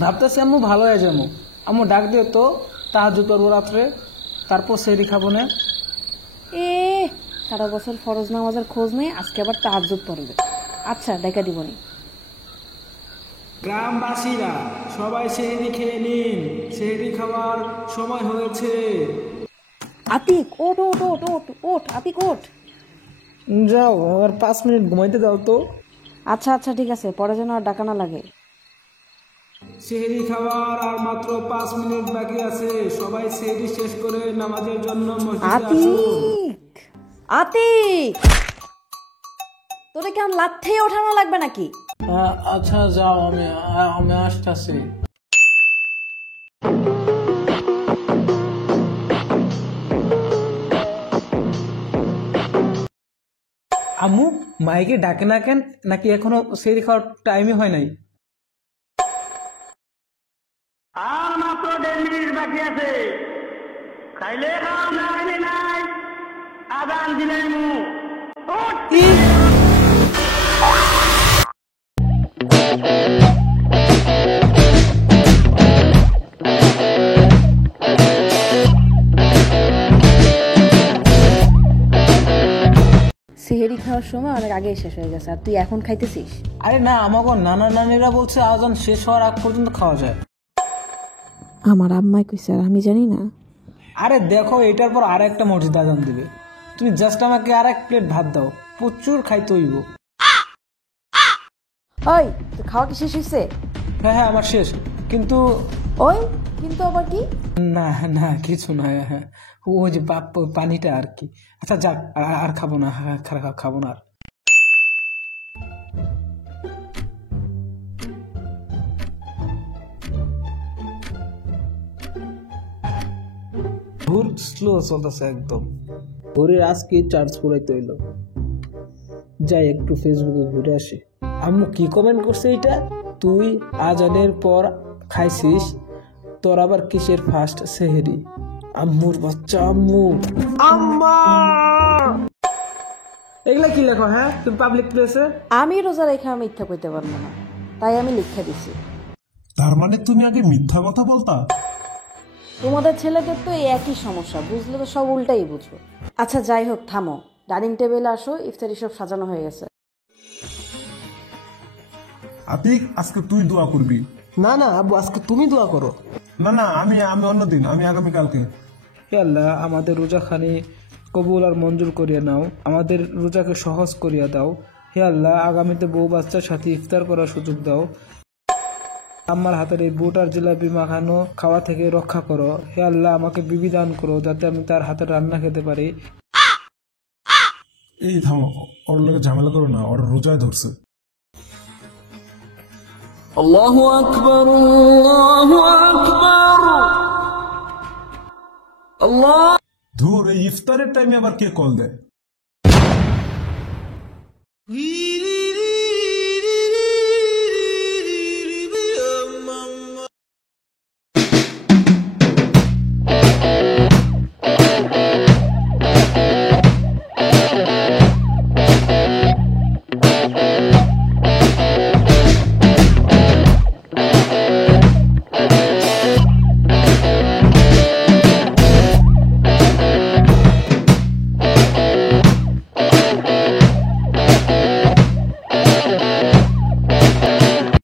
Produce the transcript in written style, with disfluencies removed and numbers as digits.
ভাবতেছি আম্মু ভালো হয়ে যাবো। আম্মু ডাক দিও তো, তাহাজ্জুদ পড়বো রাত্রে, তারপর সেহরি খাবো না। এ সারা বছর ফরজ নামাজের খোঁজ নেই, আজকে আবার তাহাজ্জুদ পড়বে। আচ্ছা দেখা দিবনি। গ্রামবাসীরা সবাই সেহরি খেয়ে নিন, সেহরি খাওয়ার সময় হয়েছে। আতিক ওঠ ওঠ ওঠ ওঠ ওঠ আতিক ওঠ। যাও, আর 5 মিনিট ঘুমাইতে দাও তো। আচ্ছা আচ্ছা ঠিক আছে, পরে যেন আর ডাকা না লাগে। সেহরি খাওয়ার আর মাত্র 5 মিনিট বাকি আছে। সবাই সেহরি শেষ করে নামাজের জন্য মসজিদে আসুন। আতিক আতিক, তোরে কেমন লাথেই ওঠানো লাগবে নাকি? আচ্ছা যাও, আমি আসতেছি। আম্মু মাইকে ডাকে না কেন? নাকি এখনো সেহরি খাওয়ার টাইমই হয় নাই? আর মাত্র 1.5 মিনিট বাকি আছে। খাইলে খাও, না খাইলে নাই। আজান দিলাই মু। সেহেরি খাওয়ার সময় অনেক আগেই শেষ হয়ে গেছে, আর তুই এখন খাইতেছিস? আরে না, আমাকে নানা নানিরা বলছে আজান শেষ হওয়ার আগ পর্যন্ত খাওয়া যায়। আমার আম্মাই কইছে, আর আমি জানি না। আরে দেখো, এটার পর আর একটা মসজিদ আজান দিবে। তুমি জাস্ট আমাকে আর 1 প্লেট ভাত দাও, প্রচুর খাইতে হইব। ওই তোর খাওয়া কি শেষ হয়েছে? হ্যাঁ হ্যাঁ, আমার শেষ। কিন্তু ওই কিন্তু আবার কি? না না, কিছু না। হ্যাঁ, ওই যে পানিটা আর কি। আচ্ছা যাক, আর খাবো না। হ্যাঁ, খাবো না আর। ঘুর স্লো চলতেছে একদম। ঘুরে আজকে চার্জ পুরাইতে হইলো। যাই একটু ফেসবুকে ঘুরে আসি। আম্মু কি কমেন্ট করছে এটা? তুই আজানের পর খাইছিস, তোর আবার কিসের ফার্স্ট সেহরি? আম্মুর বাচ্চা, আম্মু আম্মা, এগুলা কি লেখো? হ্যাঁ, তুমি পাবলিক প্লেসে। আমি রোজা রেখে মিথ্যা কইতে পারবো না, তাই আমি লিখে দিছি। তার মানে তুমি আগে মিথ্যা কথা বলতা? তোমাদের ছেলেদের তো এই একই সমস্যা, বুঝলে তো সব উল্টাই বুঝো। আচ্ছা যাই হোক, থামো, ডাইনিং টেবিলে আসো, ইফতারি সব সাজানো হয়ে গেছে। আতিক, আজকে তুই দোয়া করবি। না না আব্বু, আজকে তুমি দোয়া করো। না না, আমি অন্যদিন, আমি আগামীকালকে। হে আল্লাহ, আমাদের রোজাখানি কবুল আর মঞ্জুর করিয়া নাও, আমাদের রোজাকে সহজ করিয়া দাও। হে আল্লাহ, আগামীতে বউ বাচ্চার সাথে ইফতার করার সুযোগ দাও। আমার হাতের এই বুট আর জিলাপি মাখানো খাওয়া থেকে রক্ষা করো। হে আল্লাহ, আমাকে বিবি দান করো, যাতে আমি তার হাতের রান্না খেতে পারি। এই থামো, ওর লোকে ঝামেলা করো না, ওর রোজায় ধরছে। আল্লাহু আকবার, আল্লাহু আকবার, আল্লাহ। ধুর, এই ইফতারের টাইমে আবার কে কল দেয়?